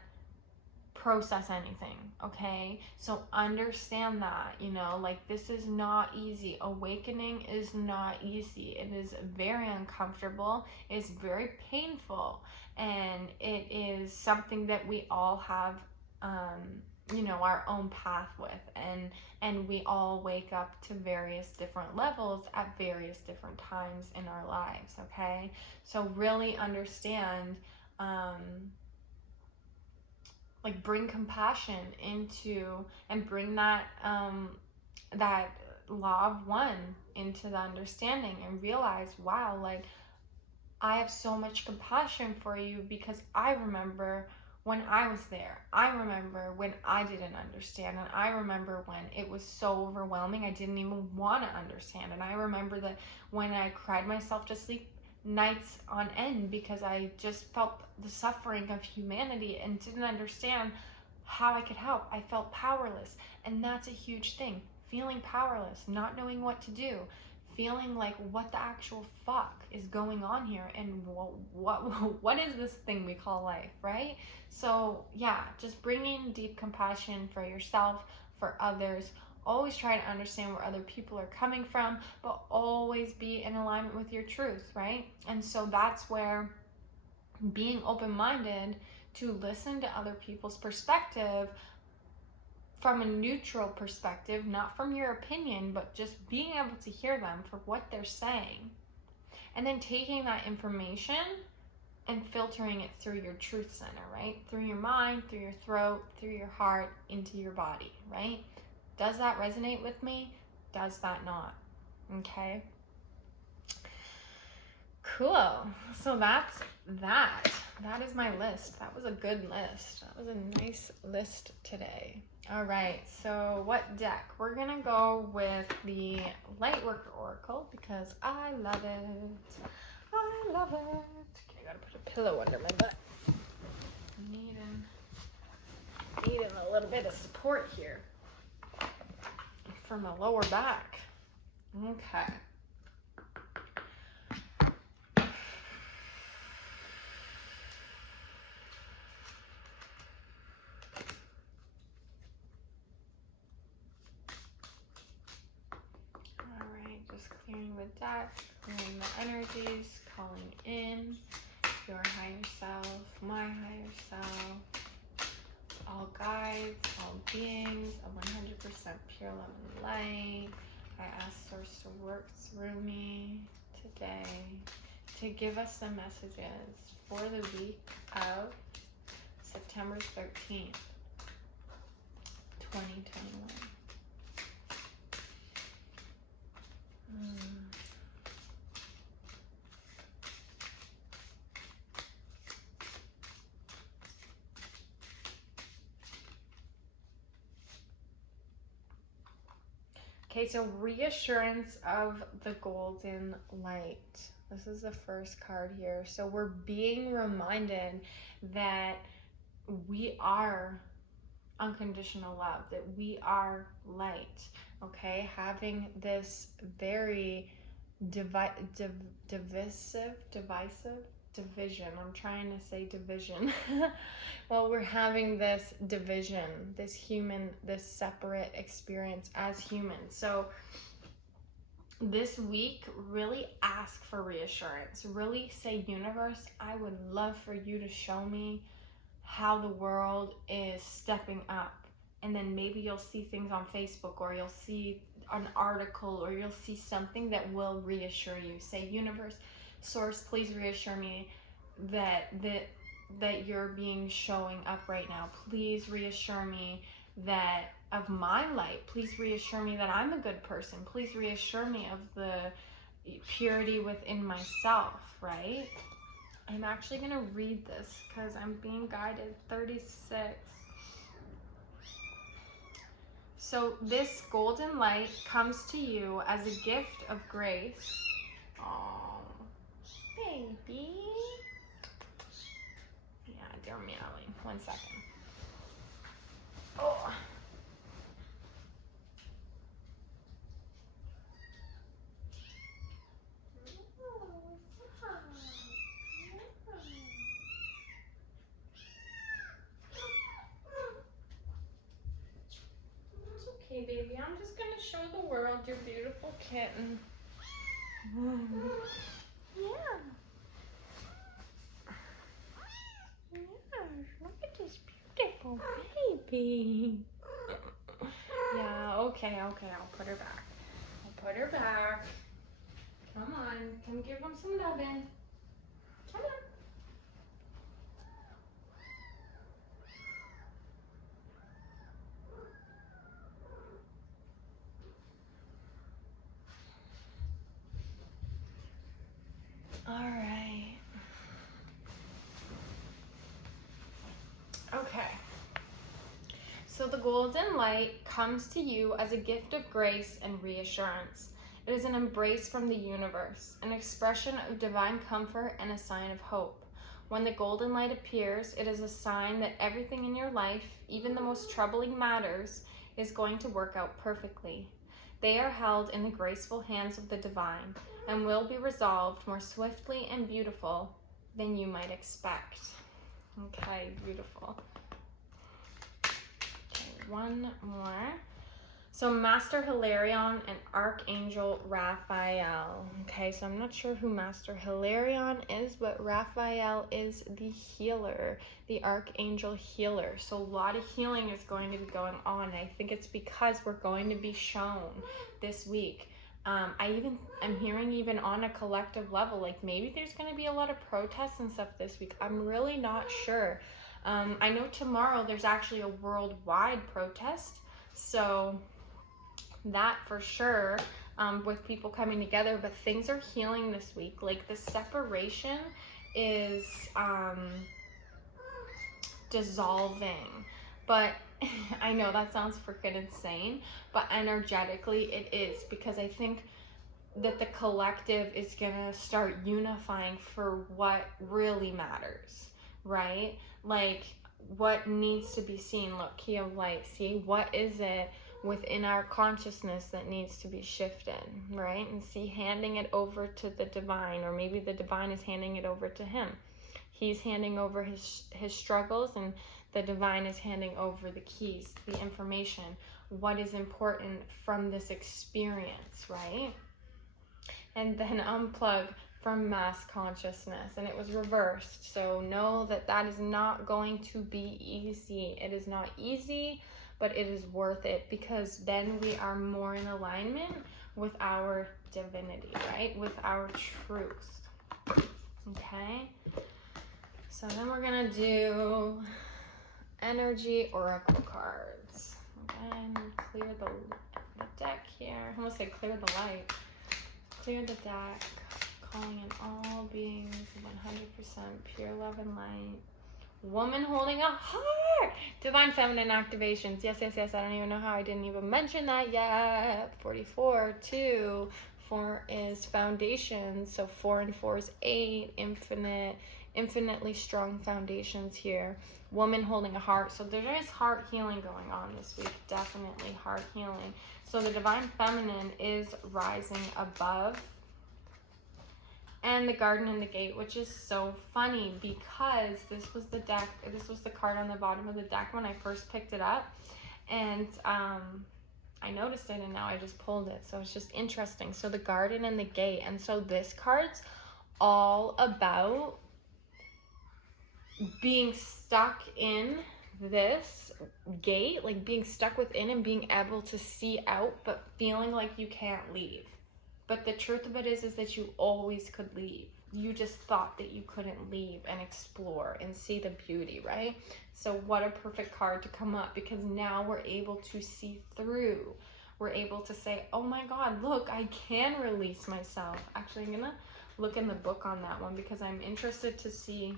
process anything. Okay, so understand that, you know, like, this is not easy. Awakening is not easy. It is very uncomfortable, it's very painful, and it is something that we all have you know, our own path with, and we all wake up to various different levels at various different times in our lives. Okay, so really understand, like, bring compassion into, and bring that that law of one into the understanding, and realize, wow, like, I have so much compassion for you because I remember when I was there. I remember when I didn't understand, and I remember when it was so overwhelming I didn't even want to understand, and I remember that when I cried myself to sleep nights on end because I just felt the suffering of humanity and didn't understand how I could help. I felt powerless, and that's a huge thing. Feeling powerless, not knowing what to do, feeling like, what the actual fuck is going on here, and what is this thing we call life, right? So yeah, just bringing deep compassion for yourself, for others. Always try to understand where other people are coming from, but always be in alignment with your truth, right? And so that's where being open-minded to listen to other people's perspective from a neutral perspective, not from your opinion, but just being able to hear them for what they're saying, and then taking that information and filtering it through your truth center, right? Through your mind, through your throat, through your heart, into your body, right? Does that resonate with me? Does that not? Okay. Cool. So that's that. That is my list. That was a good list. That was a nice list today. All right. So what deck? We're going to go with the Lightworker Oracle because I love it. I love it. Okay, I got to put a pillow under my butt. Needing a little bit of support here from the lower back. Okay. Alright, just clearing the deck, clearing the energies, calling in your higher self, my higher self, all guides, all beings, a 100% pure love and light. I ask Source to work through me today to give us some messages for the week of September 13th, 2021. Okay, so reassurance of the golden light. This is the first card here. So we're being reminded that we are unconditional love, that we are light, okay? Having this very divisive division. I'm trying to say division. Well, we're having this division, this separate experience as humans. So this week, really ask for reassurance. Really say, universe, I would love for you to show me how the world is stepping up. And then maybe you'll see things on Facebook, or you'll see an article, or you'll see something that will reassure you. Say, universe, Source, please reassure me that you're being showing up right now. Please reassure me that of my light. Please reassure me that I'm a good person. Please reassure me of purity within myself, right? I'm actually going to read this because I'm being guided. 36. So this golden light comes to you as a gift of grace. Oh, baby. Yeah, they're meowing. 1 second. Oh. Okay, baby, I'm just gonna show the world your beautiful kitten. Yeah. Yes, look at this beautiful baby. Yeah, okay, I'll put her back. I'll put her back. Come on, come give him some loving. Come on. All right. Okay. So the golden light comes to you as a gift of grace and reassurance. It is an embrace from the universe, an expression of divine comfort and a sign of hope. When the golden light appears, it is a sign that everything in your life, even the most troubling matters, is going to work out perfectly. They are held in the graceful hands of the divine and will be resolved more swiftly and beautiful than you might expect. Okay, beautiful. Okay, one more. So Master Hilarion and Archangel Raphael. Okay, so I'm not sure who Master Hilarion is, but Raphael is the healer, the Archangel healer. So a lot of healing is going to be going on. I think it's because we're going to be shown this week. I'm hearing even on a collective level, like maybe there's going to be a lot of protests and stuff this week. I'm really not sure. I know tomorrow there's actually a worldwide protest. So that for sure, with people coming together, but things are healing this week. Like the separation is dissolving, but I know that sounds freaking insane, but energetically it is, because I think that the collective is gonna start unifying for what really matters, right? Like what needs to be seen. Look, key of light, see what is it within our consciousness that needs to be shifted, right? And see, handing it over to the divine, or maybe the divine is handing it over to him. He's handing over his struggles, and the divine is handing over the keys, the information, what is important from this experience, right? And then unplug from mass consciousness, and it was reversed. So know that that is not going to be easy. It is not easy, but it is worth it, because then we are more in alignment with our divinity, right? With our truth. Okay? So then we're gonna do energy oracle cards. Again, clear the deck here. I almost said clear the light. Clear the deck, calling in all beings 100% pure love and light. Woman holding a heart. Divine feminine activations. Yes. I don't even know how I didn't even mention that yet. 44, 2. 4 is foundation. So 4 and 4 is 8. Infinitely strong foundations here. Woman holding a heart. So there is heart healing going on this week. Definitely heart healing. So the divine feminine is rising above. And the garden and the gate, which is so funny because this was the deck, this was the card on the bottom of the deck when I first picked it up. And I noticed it, and now I just pulled it. So it's just interesting. So the garden and the gate. And so this card's all about being stuck in this gate, like being stuck within and being able to see out, but feeling like you can't leave. But the truth of it is that you always could leave. You just thought that you couldn't leave and explore and see the beauty, right? So what a perfect card to come up, because now we're able to see through. we're able to say, oh my God, look, I can release myself. Actually, I'm gonna look in the book on that one because I'm interested to see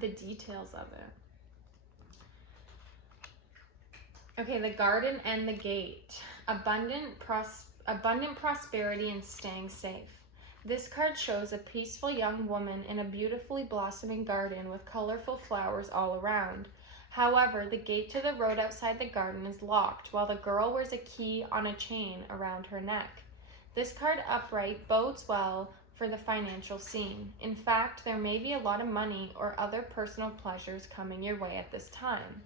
the details of it. Okay, the garden and the gate. Abundant prosperity and staying safe. This card shows a peaceful young woman in a beautifully blossoming garden with colorful flowers all around. However, the gate to the road outside the garden is locked, while the girl wears a key on a chain around her neck. This card upright bodes well for the financial scene. In fact, there may be a lot of money or other personal pleasures coming your way at this time.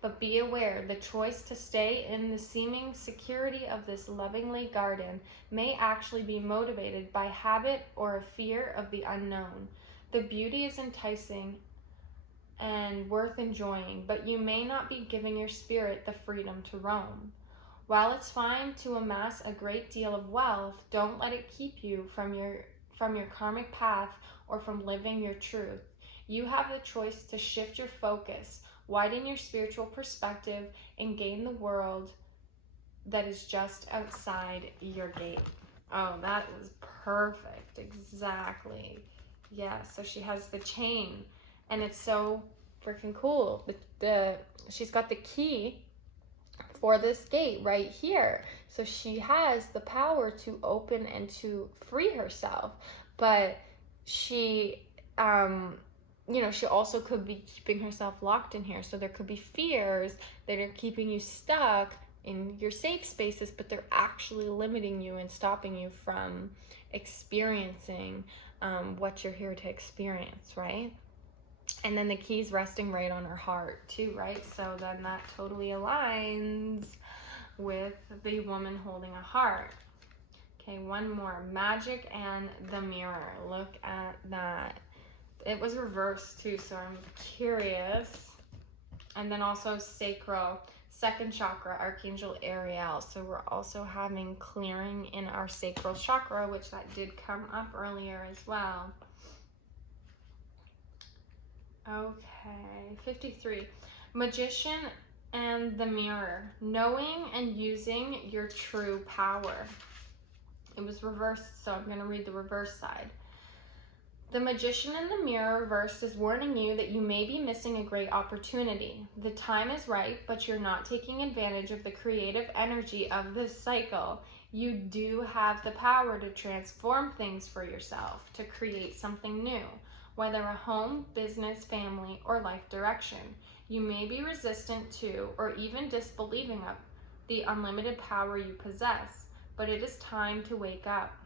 But be aware, the choice to stay in the seeming security of this lovingly garden may actually be motivated by habit or a fear of the unknown. The beauty is enticing and worth enjoying, but you may not be giving your spirit the freedom to roam. While it's fine to amass a great deal of wealth, don't let it keep you from your karmic path or from living your truth. You have the choice to shift your focus, widen your spiritual perspective, and gain the world that is just outside your gate. Oh, that was perfect. Exactly. Yeah, so she has the chain, and it's so freaking cool. She's got the key for this gate right here. So she has the power to open and to free herself. But she, she also could be keeping herself locked in here. So there could be fears that are keeping you stuck in your safe spaces, but they're actually limiting you and stopping you from experiencing what you're here to experience, right? And then the key's resting right on her heart too, right? So then that totally aligns with the woman holding a heart. Okay, one more. Magic and the mirror. Look at that. It was reversed too, so I'm curious. And then also sacral, second chakra, Archangel Ariel. So we're also having clearing in our sacral chakra, which that did come up earlier as well. Okay, 53. Magician and the mirror. Knowing and using your true power. It was reversed, so I'm going to read the reverse side. The magician in the mirror reversed is warning you that you may be missing a great opportunity. The time is right, but you're not taking advantage of the creative energy of this cycle. You do have the power to transform things for yourself, to create something new, whether a home, business, family, or life direction. You may be resistant to or even disbelieving of the unlimited power you possess, but it is time to wake up.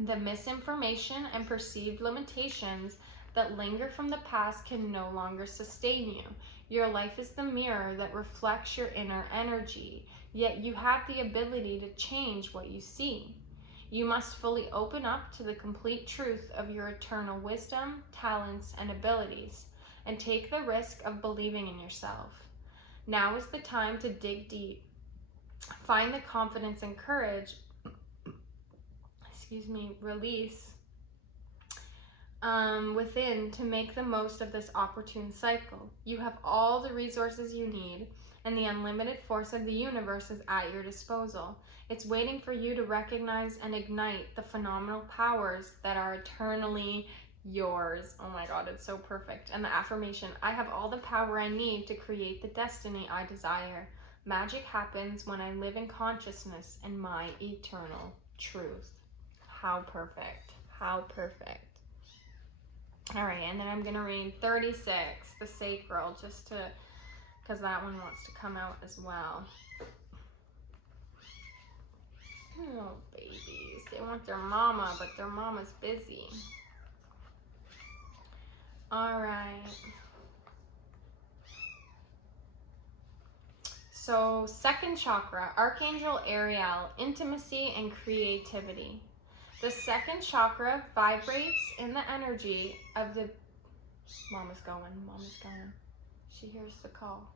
The misinformation and perceived limitations that linger from the past can no longer sustain you. Your life is the mirror that reflects your inner energy, yet you have the ability to change what you see. You must fully open up to the complete truth of your eternal wisdom, talents, and abilities, and take the risk of believing in yourself. Now is the time to dig deep. Find the confidence and courage release within to make the most of this opportune cycle. You have all the resources you need, and the unlimited force of the universe is at your disposal. It's waiting for you to recognize and ignite the phenomenal powers that are eternally yours. Oh my God, it's so perfect. And the affirmation, I have all the power I need to create the destiny I desire. Magic happens when I live in consciousness and my eternal truth. How perfect. How perfect. All right, and then I'm going to read 36, the sacral, just to, because that one wants to come out as well. Oh, babies. They want their mama, but their mama's busy. All right. So, second chakra, Archangel Ariel, intimacy and creativity. The second chakra vibrates in the energy of the... Mama's going. She hears the call.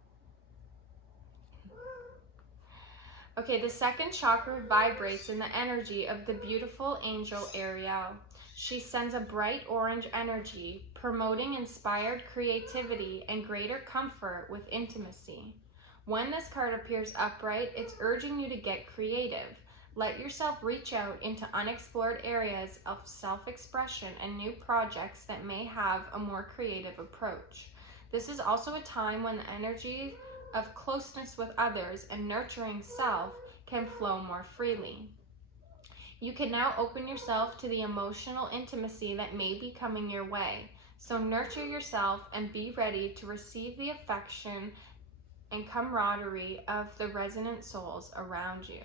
Okay, the second chakra vibrates in the energy of the beautiful angel Ariel. She sends a bright orange energy, promoting inspired creativity and greater comfort with intimacy. When this card appears upright, it's urging you to get creative. Let yourself reach out into unexplored areas of self-expression and new projects that may have a more creative approach. This is also a time when the energy of closeness with others and nurturing self can flow more freely. You can now open yourself to the emotional intimacy that may be coming your way. So nurture yourself and be ready to receive the affection and camaraderie of the resonant souls around you.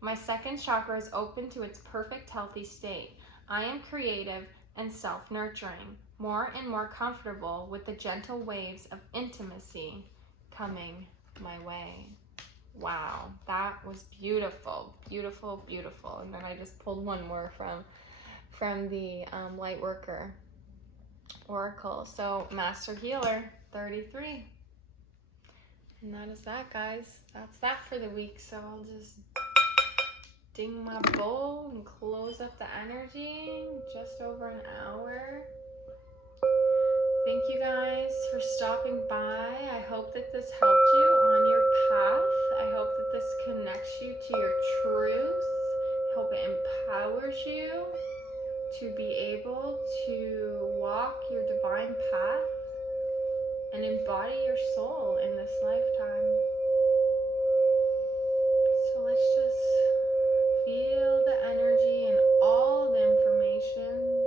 My second chakra is open to its perfect healthy state. I am creative and self-nurturing, more and more comfortable with the gentle waves of intimacy coming my way. Wow, that was beautiful, beautiful, beautiful. And then I just pulled one more from the Light Worker Oracle. So Master Healer 33. And that is that, guys. That's that for the week. So I'll just ding my bowl and close up the energy. Just over an hour. Thank you guys for stopping by. I hope that this helped you on your path. I hope that this connects you to your truth. I hope it empowers you to be able to walk your divine path and embody your soul in this lifetime. So let's just feel the energy and all the information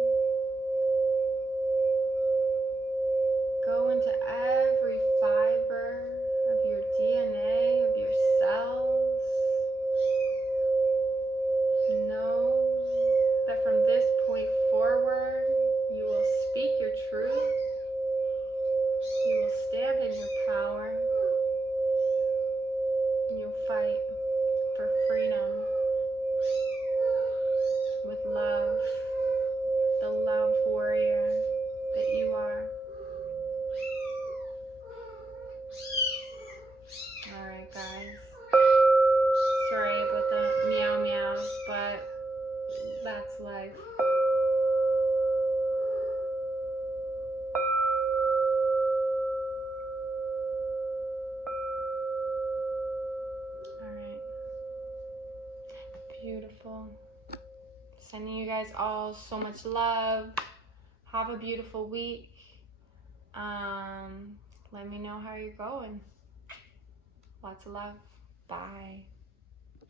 go into every fiber of your DNA, of your cells. Know that from this point forward, you will speak your truth. You will stand in your power. And you'll fight for freedom with love, the love warrior that you are. Alright, guys. Sorry about the meow meows, but that's life. Alright. Beautiful. Sending you guys all so much love. Have a beautiful week. Let me know how you're going. Lots of love. Bye.